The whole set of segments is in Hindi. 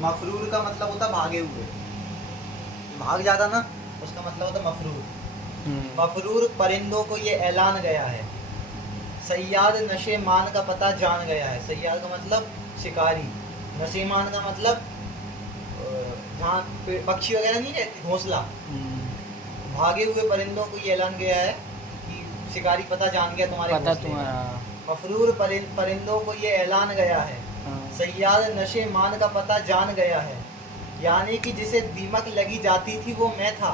मफरूर का मतलब होता भागे हुए, भाग जाता ना, उसका मतलब होता मफरूर। मफरूर परिंदों को ये ऐलान गया है, सैयाद नशे मान का पता जान गया है। सैयाद का मतलब शिकारी, नशे मान का मतलब जहाँ पक्षी वगैरह नहीं रहती, घोंसला। भागे हुए परिंदों को ये ऐलान गया है कि शिकारी पता जान गया तुम्हारे पता घोंसले का। तुम्हारा। मफरूर परिंदों को ये ऐलान गया है, सैयाद नशे मान का पता जान गया है, यानी कि जिसे दीमक लगी जाती थी वो मैं था,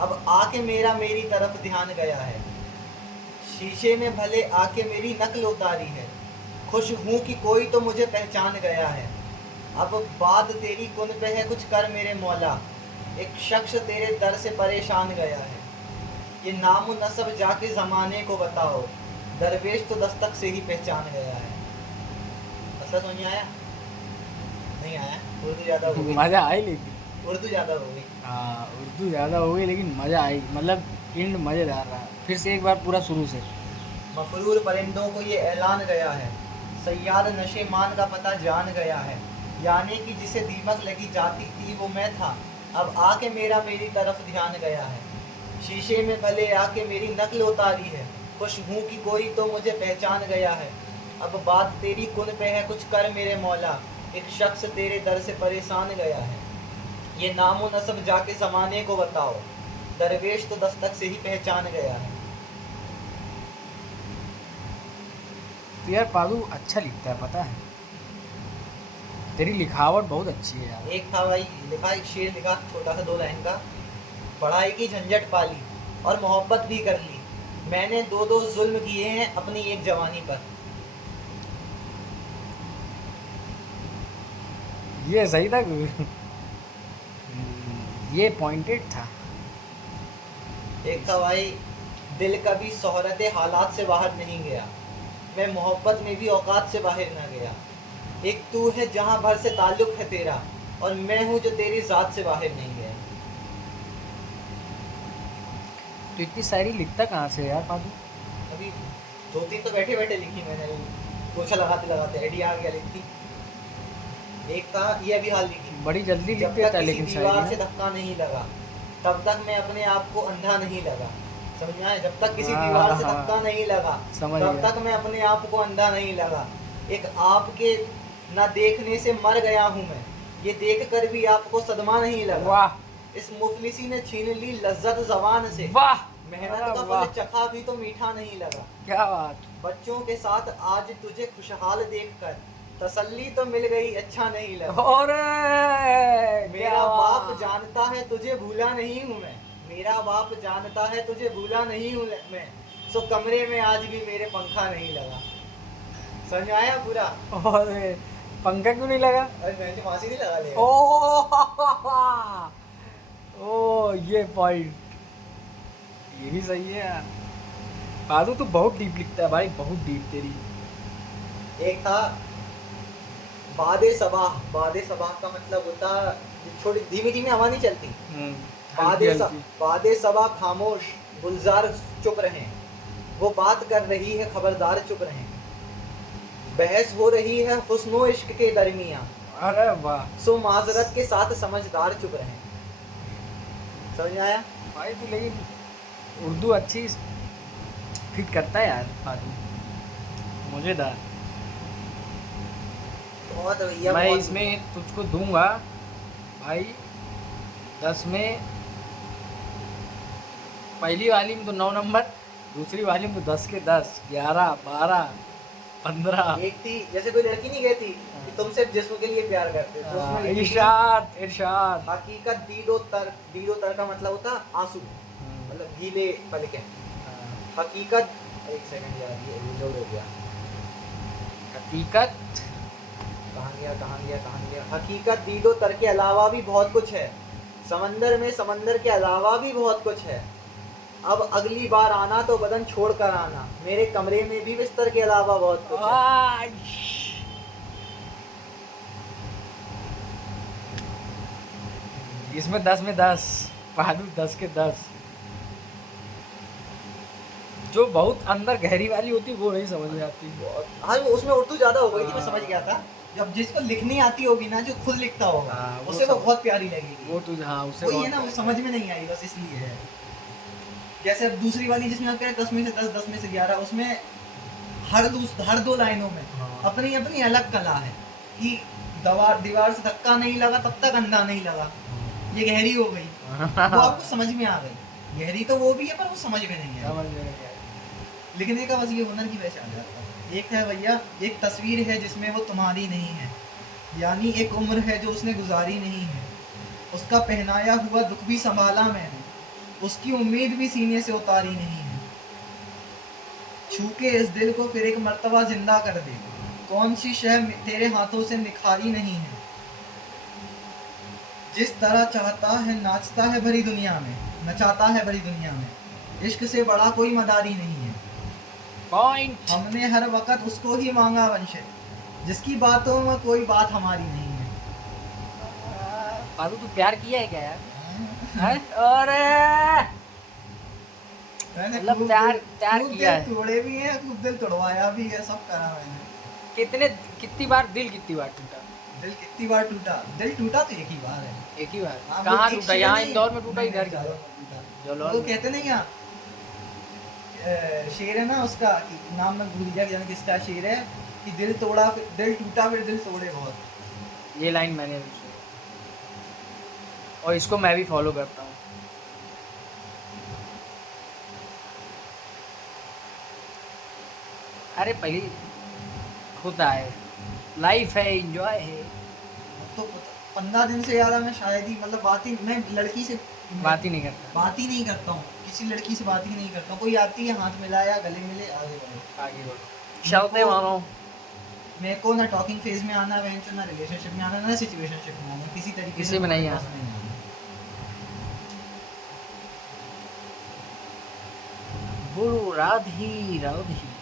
अब आके मेरी तरफ ध्यान गया है। शीशे में भले आके मेरी नकल उतारी है, खुश हूँ कि कोई तो मुझे पहचान गया है। अब बात तेरी कुन पे है, कुछ कर मेरे मौला, एक शख्स तेरे दर से परेशान गया है। ये नाम नसब जाके ज़माने को बताओ, दरवेश तो दस्तक से ही पहचान गया है। असला समझ में आया? नहीं आया? उर्दू ज़्यादा हो गई। मज़ा आई लेकिन उर्दू ज़्यादा हो गई। हाँ, उर्दू ज़्यादा हो गई लेकिन मज़ा आई, मतलब एंड मज़ेदार रहा। फिर से एक बार पूरा शुरू से। मफरूर परिंदों को ये ऐलान गया है, सैयाद नशे मान का पता जान गया है, यानी कि जिसे दीमक लगी जाती थी वो मैं था, अब आके मेरी तरफ ध्यान गया है। शीशे में भले आके मेरी नकल उतारी है, खुश हूँ कि कोई तो मुझे पहचान गया है। अब बात तेरी कुन पे है, कुछ कर मेरे मौला, एक शख्स तेरे दर से परेशान गया है। ये नामो नसब जाके ज़माने को बताओ, दरवेश तो दस्तक से ही पहचान गया है। तो यार पादू अच्छा लिखता है, पता है, तेरी लिखावट बहुत अच्छी है यार। एक था भाई, लिखा एक शेर लिखा छोटा सा 2 लाइन का, पढ़ाई की झंझट पाली और मोहब्बत भी कर ली, मैंने 2 जुल्म किए हैं अपनी एक जवानी पर। ये सही था ये पॉइंटेड था। एक था भाई, दिल कभी शोहरत हालात से बाहर नहीं गया, मैं मोहब्बत में भी औकात से बाहर ना गया, एक तू है जहाँ भर से ताल्लुक है तेरा, और मैं हूँ जो तेरी ज़ात से बाहर नहीं गया। तो इतनी शायरी लिखता कहाँ से यार पादू? अभी 2-3 तो बैठे बैठे लिखी मैंने, पोछा लगाते लगाते आइडिया आ गया लिखती। एक था ये अभी हाल लिखी, बड़ी जल्दी लिख जब तक देता है किसी लेकिन दीवार से शायरी। धक्का नहीं लगा, तब तक मैं अपने आप को अंधा नहीं लगा। समझ में आया? जब तक किसी हाँ दीवार से हाँ धक्का नहीं लगा, समझ तब गया। तक मैं अपने आप को अंधा नहीं लगा। एक आपके न देखने से मर गया हूँ मैं, ये देख कर भी आपको सदमा नहीं लगा। वाह इस मुफलिसी ने छीन ली लज्जत जबान से, वाह, मेहनत अरे का वाह, फल चखा भी तो मीठा नहीं लगा। क्या बात। बच्चों के साथ आज तुझे खुशहाल देखकर तसल्ली तो मिल गई, अच्छा नहीं लगा। और मेरा बाप जानता है तुझे भूला नहीं हूँ मैं, मेरा बाप जानता है तुझे भूला नहीं हूँ मैं, सो कमरे में आज भी मेरे पंखा नहीं लगा। समझ में आया पूरा? और पंखा क्यों नहीं लगा? अरे मैं फांसी नहीं लगा लेगा। ओ ये पॉइंट, ये भी सही है यार। पादू तो बहुत डीप लिखता है भाई, बहुत डीप तेरी। एक था बादे सबाह, बादे सबाह का मतलब होता छोटी धीमी धीमी हवा नहीं चलती। हल्की हल्की। बादे सबा खामोश, गुलजार चुप रहे, वो बात कर रही है खबरदार चुप रहे, बहस हो रही है हुस्नो इश्क के दरमियां, अरे वाह सो माजरत के साथ समझदार चुप रहे। समझ में आया भाई, तो लेकिन उर्दू अच्छी फिट करता है यार पादू, मजेदार। बहुत भैया मैं बहुत। इसमें तुझको दूंगा भाई 10 में, पहली वाली में तो 9 नंबर, दूसरी वाली में तो 10 के 10, 11, 12, 15। एक थी जैसे कोई लड़की नहीं कहती कि तुम सिर्फ जिस्म के लिए प्यार करते हो, तो उसमें लिखी थी, इरशाद इरशाद। हकीकत दीदो तर का मतलब होता आंसू, मतलब गीले पलके। हकीकत, एक सेकंड यार ये जो हो गया, हकीकत कहाँ गया। हकीकत दीदो तर के अलावा भी बहुत कुछ है, समंदर में समंदर के अलावा भी बहुत कुछ है, अब अगली बार आना तो बदन छोड़ कर आना, मेरे कमरे में भी बिस्तर के अलावा बहुत कुछ है। इसमें 10 में 10, पादू 10 के 10। जो बहुत अंदर गहरी वाली होती है वो नहीं समझ में आती। हाँ उसमें उर्दू ज्यादा हो गई थी, मैं समझ गया था। जब जिसको लिखनी आती होगी ना, जो खुद लिखता होगा, हाँ, वो उसे वो सब- बहुत प्यारी लगेगी। वो तो हाँ उससे वही है बहुत- ना, वो समझ में नहीं आई, बस इसलिए है। जैसे अब दूसरी वाली जिसमें आप कह रहे 10 में से 10, 10 में से 11, उसमें हर दो लाइनों में हाँ। अपनी अपनी अलग कला है कि दीवार से धक्का नहीं लगा तब तक अंधा नहीं लगा, ये गहरी हो गई, वो आपको समझ में आ गई। गहरी तो वो भी है पर वो समझ में नहीं है। समझ में नहीं आया। लिखने का बस ये हुनर की पहचान जाता है। एक है भैया, एक तस्वीर है जिसमें वो तुम्हारी नहीं है, यानी एक उम्र है जो उसने गुजारी नहीं है, उसका पहनाया हुआ दुख भी संभाला मैंने, उसकी उम्मीद भी सीने से उतारी नहीं है, छू के इस दिल को फिर एक मर्तबा जिंदा कर दे, कौन सी शय तेरे हाथों से निखारी नहीं है, जिस तरह चाहता है नाचता है भरी दुनिया में, नचाता है भरी दुनिया में, इश्क से बड़ा कोई मदारी नहीं है, पॉइंट। हमने हर वक्त उसको ही मांगा वंशे, जिसकी बातों में कोई बात हमारी नहीं है। पादू तू प्यार किया है क्या यार? हैं? अरे मैंने मतलब खूब प्यार खूब किया है। दिल तोड़े भी हैं, खूब दिल तोड़वाया भी है, सब करा मैंने। कितनी बार दिल कितनी बार टूटा? दिल कितनी बार टूटा? दिल टूटा तो एक ही बार है। एक ही बार? हाँ, कहाँ वो एक टूटा? शेर यहाँ नहीं- इंदौर में टूटा, नहीं, इधर नहीं, टूटा? टूटा। जलौन वो में। कहते नहीं क्या, शेर है ना उसका, कि नाम मैं भूल गया कि जाने किसका शेर है, कि दिल तोड़ा दिल टूटा फिर दिल तोड़े बहुत। ये लाइन मैंने भी सुनी और इसको मैं भी फॉलो करता हूँ। अरे पहले होता है, लाइफ है, एंजॉय है। तो 15 दिन से ज़्यादा मैं शायद ही, मतलब मैं लड़की से बात ही नहीं करता। बात ही नहीं करता हूँ, किसी लड़की से बात ही नहीं करता हूँ। कोई आती है, हाथ मिलाया, गले मिले, आगे बढ़े। आगे बढ़ो, चलते मानो। मेरे को ना टॉकिंग फेज में आना है, ना रिलेशनशिप में आना, ना सिचुएशनशिप में आना, किसी तरीके किसी में नहीं पास आना। नहीं आना। बोलो राधे राधे।